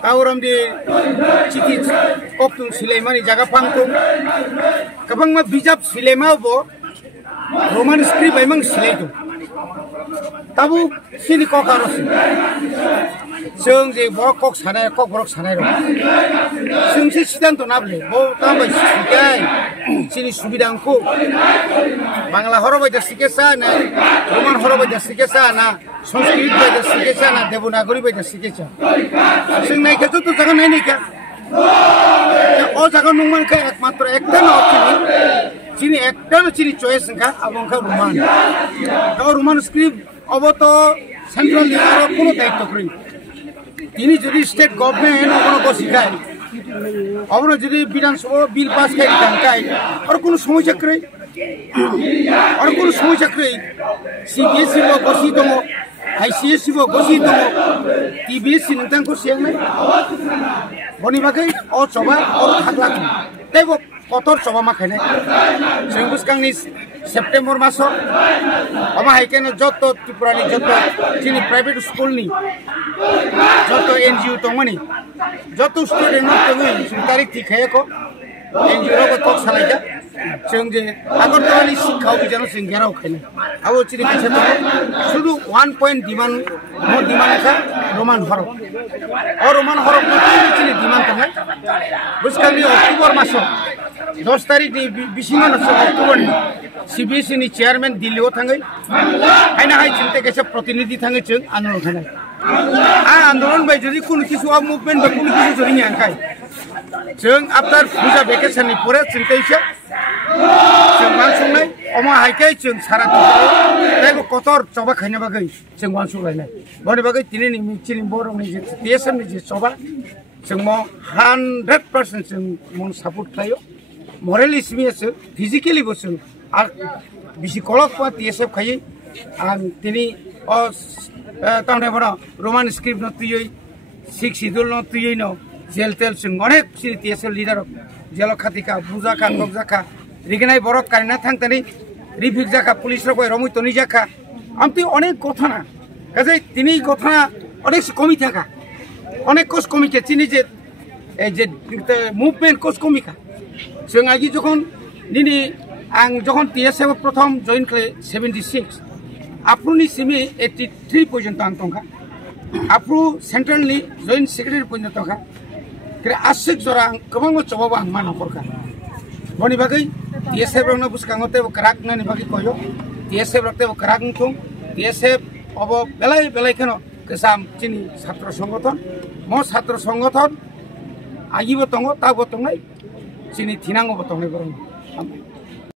Kauram di citi koptung silemani jaga pangtung kabang ma bijab silema bo Roman script emang siletu tabu sini kok harus sengje borok sanai kok borok sanai ro sengsi sidan to nable bo tambah sikai sini subidangku Bangla horo baja sikesa na Roman horo baja sikesa na Sanskrit बाजा सीखेचा ना देवनागरी बाजा सीखेचा सिंह नहीं कहते तो जगह नहीं क्या और जगह नुमान का एकमात्र एक्टर ना चीनी एक्टर चीनी चॉइस का अब उनका रोमान और रोमान स्क्रिप्ट अब तो सेंट्रल लिहाज कोनो दायित्व करें तीनी जुड़ी स्टेट गवर्नमेंट अपना को सिखाए अब ना जुड़ी विधानसभा बिल पास कर दिखाएं और कोनो समझ करे और कोनो समझ करे सीबीएसई वो कोशी तो ICS वो कोशी तो TBS नंतन को सिंह में बनी बाकी और चौबा और खागला ते वो कोतर चौबा में खेले सिंगुस कांगनी सेप्टेम्बर मासो अमा है क्या न जो तो त्रिपुरानी जो तो चीनी प्राइवेट स्कूल नी जो तो NGO तो मनी जो तो स्टूडेंट तो वो तारीख थी खेल को NGO को तो सालाइजा जोंजे आगर तो वाली शिक्षा अभियान सिंह गेराव खेले अब वो चीनी कैसे तो शुरू 1 point डिमांड वो डिमांड का रोमान हरो और रोमान हरो को चीनी डिमांड तो है उसका लिए अक्टूबर मासो 10 तारीख नी बिसिमान अक्टूबर नी CBSE नी चेयरमैन दिल्ली हो थांगे है ना है चिंते कैसे प्रतिनिधि थांगे चंग आंदोलन थांगे आंदोलन बाई जल्दी कुल किसी अब मूवमेंट बकुल किसी जल्दी नहीं आंकाई चंग आफ्टर पूजा वेकेशन नी पूरे चिंते इसे चंग वांसुं नहीं अमा हाइके चंग सारा तो कोतर चौबा खाने बागै चंग वांसुं लाइने बने बागै तिने नी मिचिनी बोरं नी जे TSM नी जे चौबा चंग मो 100% चंग मन सपोर्ट खायो मोरली सिमियासो फिजिकली बसो আর বেশি কলক পা TSF খাই আর তিনি ও তাহলে বড় রোমান স্ক্রিপ্ট নতুই শিখ শিদুল নতুই ন জেল তেল সং অনেক সিনি TSF লিডার জেল খাতিকা বুজাকা নগজাকা রিগনাই বড় কারিনা থাংতানি রিফিক জাকা পুলিশের কই রমই তনি জাকা আমতি অনেক কথা না কাজে তিনি কথা অনেক কমি থাকা অনেক কোস কমিকে চিনি যে এই যে মুভমেন্ট কোস কমিকা जों आगे যখন নিনি आं जखन TSF प्रथम जॉइन करे 76 आफ्रुनि सिमी 83 पर्यंत आं तंखा आफ्रु सेंट्रलनि जॉइन सेक्रेटारि पर्यंत तंखा करे आसिक जरा आं गोबां चबाबा आं मा नखरखा बनि बागै TSF रनो बुसकांगते क्राक नानि बागै कयो TSF रते क्राक थुं TSF अब बेलाय बेलाय केनो गोसाम चिनि छात्र संगठन मो छात्र संगठन आगिबो तंगो ताबो तंगै चिनि थिनांगो तंगै बरं